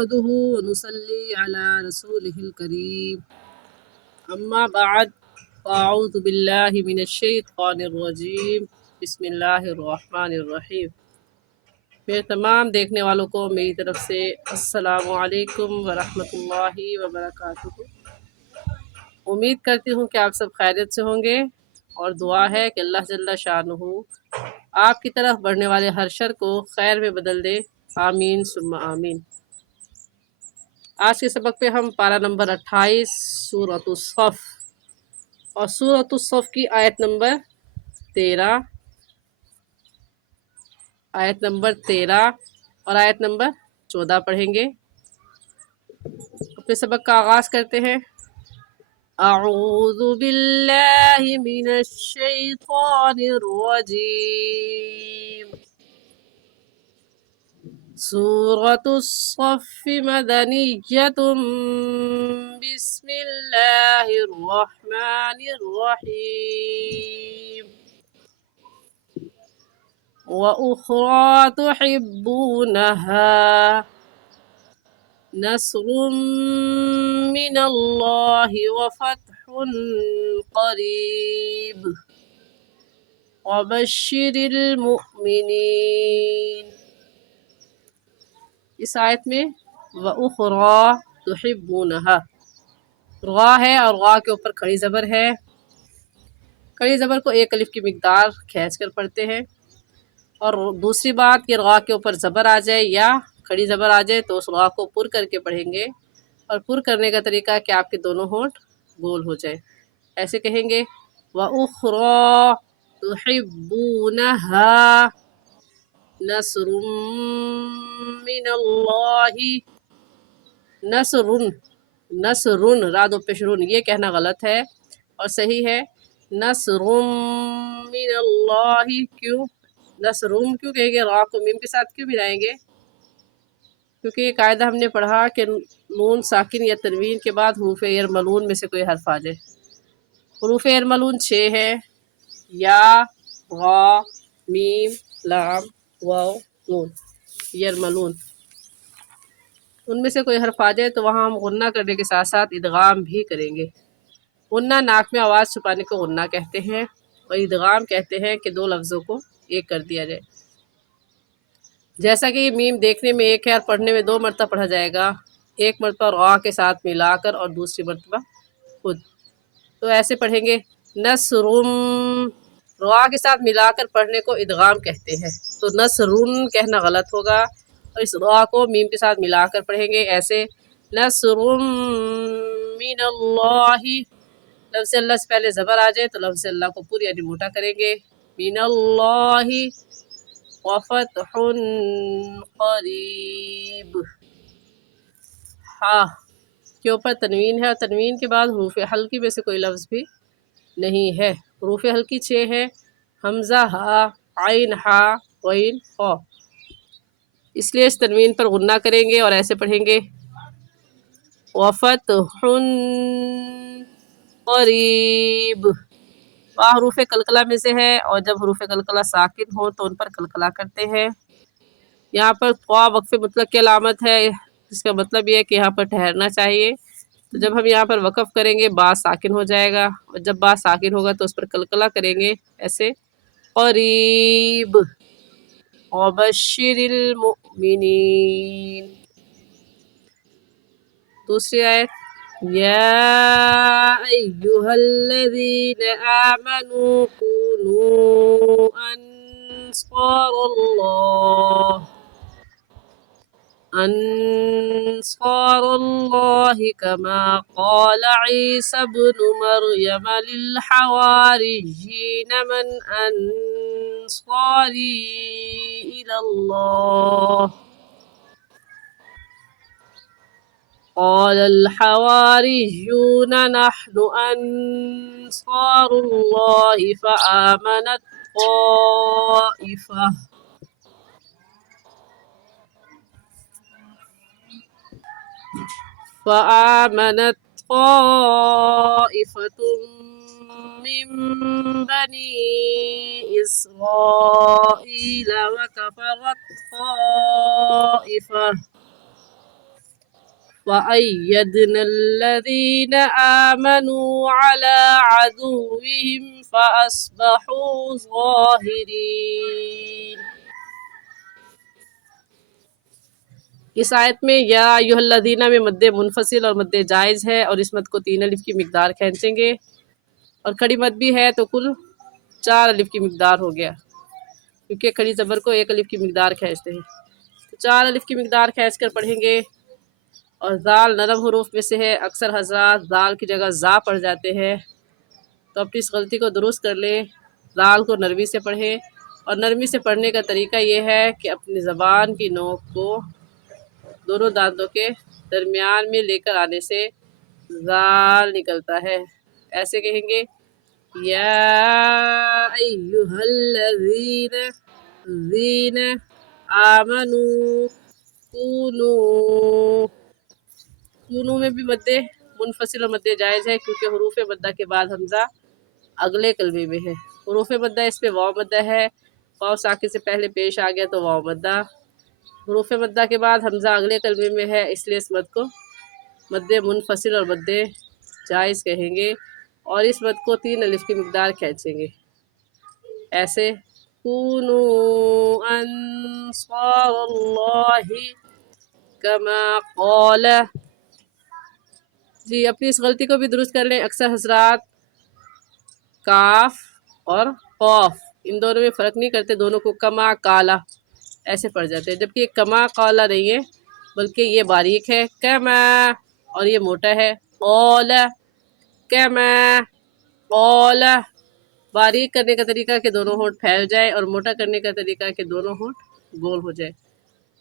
نحمده ونصلي على رسوله الكريم اما بعد فاعوذ باللہ من الشیطان الرجیم بسم اللہ الرحمن الرحیم۔ میرے تمام دیکھنے والوں کو میری طرف سے السلام علیکم ورحمۃ اللہ وبرکاتہ۔ امید کرتی ہوں کہ آپ سب خیریت سے ہوں گے، اور دعا ہے کہ اللہ جل شانہ آپ کی طرف بڑھنے والے ہر شر کو خیر میں بدل دے، آمین ثم آمین۔ آج کے سبق پہ ہم پارہ نمبر 28 سورۃ الصف اور سورۃ الصف کی آیت نمبر 13 اور آیت نمبر 14 پڑھیں گے۔ اپنے سبق کا آغاز کرتے ہیں۔ اعوذ باللہ من الشیطان الرجیم۔ سورۃ الصف مدنیۃ بسم اللہ الرحمن الرحیم۔ وَأُخْرَى تُحِبُّونَهَا نَصْرٌ مِّنَ اللَّهِ وَفَتْحٌ قَرِيبٌ وَبَشِّرِ الْمُؤْمِنِينَ۔ اس آیت میں وَأُخْرَى تُحِبُّونَهَا غا ہے، اور غا کے اوپر کھڑی زبر ہے۔ کھڑی زبر کو ایک الف کی مقدار کھینچ کر پڑھتے ہیں، اور دوسری بات کہ غا کے اوپر زبر آ جائے یا کھڑی زبر آ جائے تو اس غا کو پر کر کے پڑھیں گے، اور پر کرنے کا طریقہ ہے کہ آپ کے دونوں ہونٹ گول ہو جائے۔ ایسے کہیں گے وَأُخْرَى تُحِبُّونَهَا نَصْرٌ مِّنَ اللَّهِ۔ نصرٌ را دو پیشرون، یہ کہنا غلط ہے، اور صحیح ہے نصر من اللہ۔ کیوں نصرم کیوں کہیں گے؟ را کو میم کے ساتھ کیوں ملائیں گے؟ کیونکہ یہ قاعدہ ہم نے پڑھا کہ نون ساکن یا تنوین کے بعد حروف یرملون میں سے کوئی حرف آ جائے۔ حروف یرملون 6 ہے، یا، غا، میم، لام، واو، نون، یرملون۔ ان میں سے کوئی حرف آ جائے تو وہاں ہم غنہ کرنے کے ساتھ ساتھ ادغام بھی کریں گے۔ غنہ ناک میں آواز چھپانے کو غنہ کہتے ہیں، اور ادغام کہتے ہیں کہ دو لفظوں کو ایک کر دیا جائے۔ جیسا کہ یہ میم دیکھنے میں ایک ہے اور پڑھنے میں 2 مرتبہ پڑھا جائے گا، ایک مرتبہ را کے ساتھ ملا کر اور دوسری مرتبہ خود۔ تو ایسے پڑھیں گے نصرم، را کے ساتھ ملا کر پڑھنے کو ادغام کہتے ہیں، تو نصرن کہنا غلط ہوگا، اور اس را کو میم کے ساتھ ملا کر پڑھیں گے ایسے نصرم من اللہ۔ لفظ اللہ سے پہلے زبر آ جائے تو لفظ اللہ کو پوری یعنی موٹا کریں گے، من اللہ وفتح قریب۔ ہاں کے اوپر تنوین ہے، اور تنوین کے بعد حروف حلقی میں سے کوئی لفظ بھی نہیں ہے۔ حروف حلقی 6 ہے، حمزہ، ہا، عین، ہا، غین، خا۔ اس لیے اس تنوین پر غنہ کریں گے اور ایسے پڑھیں گے وفتح قریب۔ حروف قلقلہ میں سے ہے، اور جب حروف قلقلہ ساکن ہو تو ان پر قلقلہ کرتے ہیں۔ یہاں پر طا وقف مطلق کی علامت ہے، اس کا مطلب یہ ہے کہ یہاں پر ٹھہرنا چاہیے، تو جب ہم یہاں پر وقف کریں گے با ساکن ہو جائے گا، اور جب با ساکن ہوگا تو اس پر قلقلہ کریں گے ایسے قریب وبشر المؤمنین۔ دوسری آیت یا ایہا الذین آمنوا کونوا انصار اللہ کما قال عیسی ابن مریم للحواریین من انصاری الی اللہ قال الحواریون نحن انصار اللہ فآمنت طائفة من بني إسرائيل وكفرت طائفة وَأَيَّدْنَا الَّذِينَ آمَنُوا عَلَى عَدُوِّهِمْ فَأَصْبَحُوا ظَاهِرِينَ۔ اس آیت میں یا ایھا الذین میں مد منفصل اور مد جائز ہے، اور اس مد کو 3 الف کی مقدار کھینچیں گے، اور کھڑی مد بھی ہے تو کل 4 الف کی مقدار ہو گیا، کیونکہ کھڑی زبر کو 1 الف کی مقدار کھینچتے ہیں، تو 4 الف کی مقدار کھینچ کر پڑھیں گے۔ اور ذال نرم حروف میں سے ہے، اکثر حضرات ذال کی جگہ زا پڑھ جاتے ہیں، تو اپنی اس غلطی کو درست کر لیں، ذال کو نرمی سے پڑھیں، اور نرمی سے پڑھنے کا طریقہ یہ ہے کہ اپنی زبان کی نوک کو دونوں دانتوں کے درمیان میں لے کر آنے سے ذال نکلتا ہے، ایسے کہیں گے یا ایھا الذین زین آمنوا کونو میں بھی مد منفصل اور مد جائز ہے، کیونکہ حروف مدہ کے بعد حمزہ اگلے کلمے میں ہے۔ حروف مدہ اس پہ واو مدہ ہے، واو ساکن سے پہلے پیش آ گیا تو واو مدہ، حروف مدہ کے بعد حمزہ اگلے کلمے میں ہے، اس لیے اس مد کو مد منفصل اور مد جائز کہیں گے، اور اس مد کو 3 الف کی مقدار کھینچیں گے، ایسے کونو انصار اللہ کما قال۔ جی اپنی اس غلطی کو بھی درست کر لیں، اکثر حضرات کاف اور قاف ان دونوں میں فرق نہیں کرتے، دونوں کو کما کالا ایسے پڑھ جاتے ہیں، جبکہ کما کالا نہیں ہے بلکہ یہ باریک ہے کما، اور یہ موٹا ہے قال کما قال۔ باریک کرنے کا طریقہ کہ دونوں ہونٹ پھیل جائے، اور موٹا کرنے کا طریقہ کہ دونوں ہونٹ گول ہو جائے،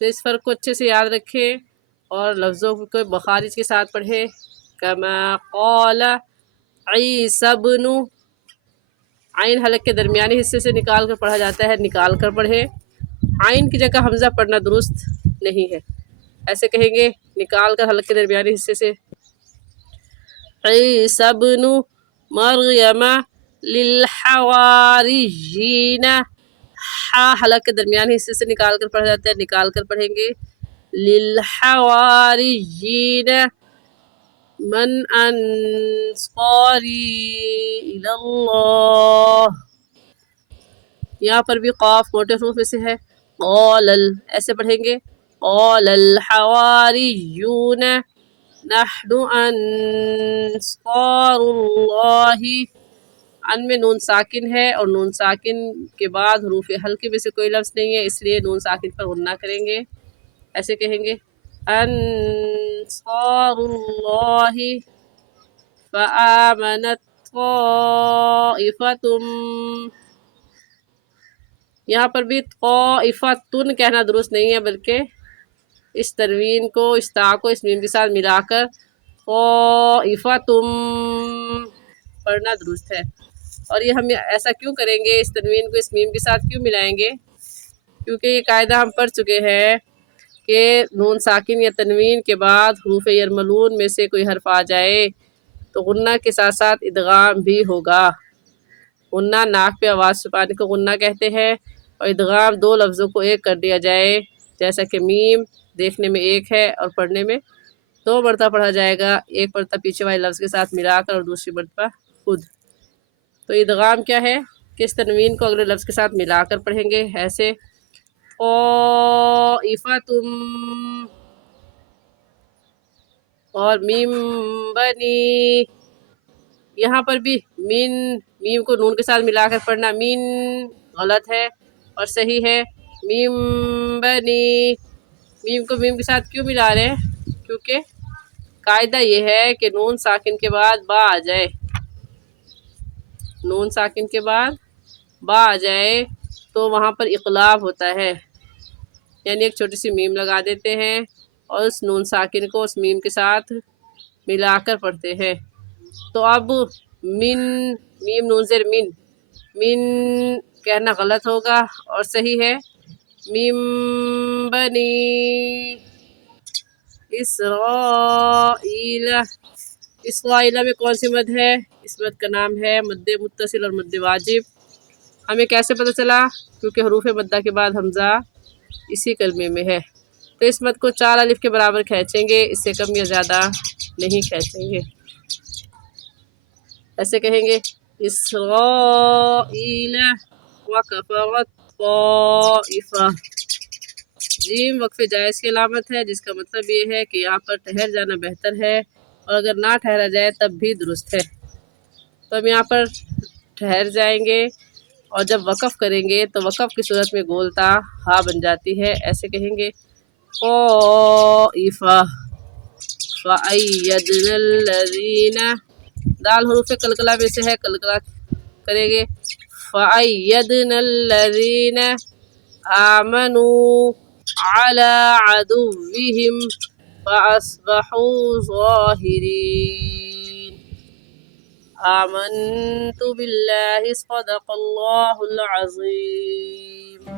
تو اس فرق کو اچھے سے یاد رکھیں اور لفظوں کو مخارج کے ساتھ پڑھیں۔ کما قال عیسی ابن، عین حلق کے درمیانی حصے سے نکال کر پڑھا جاتا ہے، نکال کر پڑھیں، عین کی جگہ حمزہ پڑھنا درست نہیں ہے، ایسے کہیں گے نکال کر حلق کے درمیانی حصے سے عیسی ابن مریم للحواریین، ہا حلق کے درمیانی حصے سے نکال کر پڑھا جاتا ہے، نکال کر پڑھیں گے للحواریین من انصاری الی اللہ۔ یہاں پر بھی قاف موٹے حروف میں سے ہے، قال ایسے پڑھیں گے قال الحواریون نحن انصار اللہ۔ ان میں نون ساکن ہے، اور نون ساکن کے بعد حروف حلقے میں سے کوئی لفظ نہیں ہے، اس لیے نون ساکن پر غنہ کریں گے، ایسے کہیں گے انصار اللہ فآمنت طائفۃ۔ یہاں پر بھی طائفتن کہنا درست نہیں ہے، بلکہ اس تنوین کو، اس تا کو اس میم کے ساتھ ملا کر طائفتم پڑھنا درست ہے۔ اور یہ ہم ایسا کیوں کریں گے، اس تنوین کو اس میم کے ساتھ کیوں ملائیں گے، کیونکہ یہ قاعدہ ہم پڑھ چکے ہیں کہ نون ساکن یا تنوین کے بعد حروف یرملون میں سے کوئی حرف آ جائے تو غنہ کے ساتھ ساتھ ادغام بھی ہوگا۔ غنہ ناک پہ آواز چھپانے کو غنہ کہتے ہیں، اور ادغام 2 لفظوں کو ایک کر دیا جائے، جیسا کہ میم دیکھنے میں ایک ہے اور پڑھنے میں 2 مرتبہ پڑھا جائے گا، ایک مرتبہ پیچھے والے لفظ کے ساتھ ملا کر اور دوسری مرتبہ خود۔ تو ادغام کیا ہے کہ اس تنوین کو اگلے لفظ کے ساتھ ملا کر پڑھیں گے، ایسے طائفتم، اور میم بنی، یہاں پر بھی مین، میم کو نون کے ساتھ ملا کر پڑھنا مین غلط ہے، اور صحیح ہے میم بنی۔ میم کو میم کے ساتھ کیوں ملا رہے ہیں، کیونکہ قاعدہ یہ ہے کہ نون ساکن کے بعد با آ جائے، نون ساکن کے بعد با آ جائے تو وہاں پر اقلاب ہوتا ہے، یعنی ایک چھوٹی سی میم لگا دیتے ہیں اور اس نون ساکن کو اس میم کے ساتھ ملا کر پڑھتے ہیں، تو اب من، میم نون زیر من، من کہنا غلط ہوگا، اور صحیح ہے میم بنی اسرائیل۔ اسرائیل میں کون سی مد ہے، اس مد کا نام ہے مد متصل اور مد واجب۔ ہمیں کیسے پتہ چلا، کیونکہ حروف مدہ کے بعد حمزہ اسی کلمے میں ہے، تو اس مد کو 4 الف کے برابر کھینچیں گے، اس سے کم یا زیادہ نہیں کھینچیں گے۔ ایسے کہیں گے اسرائیل وکفرت طائفہ۔ جیم وقف جائز کی علامت ہے، جس کا مطلب یہ ہے کہ یہاں پر ٹھہر جانا بہتر ہے، اور اگر نہ ٹھہرا جائے تب بھی درست ہے۔ تو ہم یہاں پر ٹھہر جائیں گے، اور جب وقف کریں گے تو وقف کی صورت میں گولتا ہا بن جاتی ہے۔ ایسے کہیں گے طائفہ فَأَيَّدْنَا الَّذِينَ، دال حروف قلقلہ میں سے ہے، قلقلہ کریں گے فَأَيَّدْنَا الَّذِينَ آمَنُوا عَلَىٰ عَدُوِّهِمْ فَأَصْبَحُوا ظَاهِرِينَ۔ آمنت باللہ، صدق اللہ العظیم۔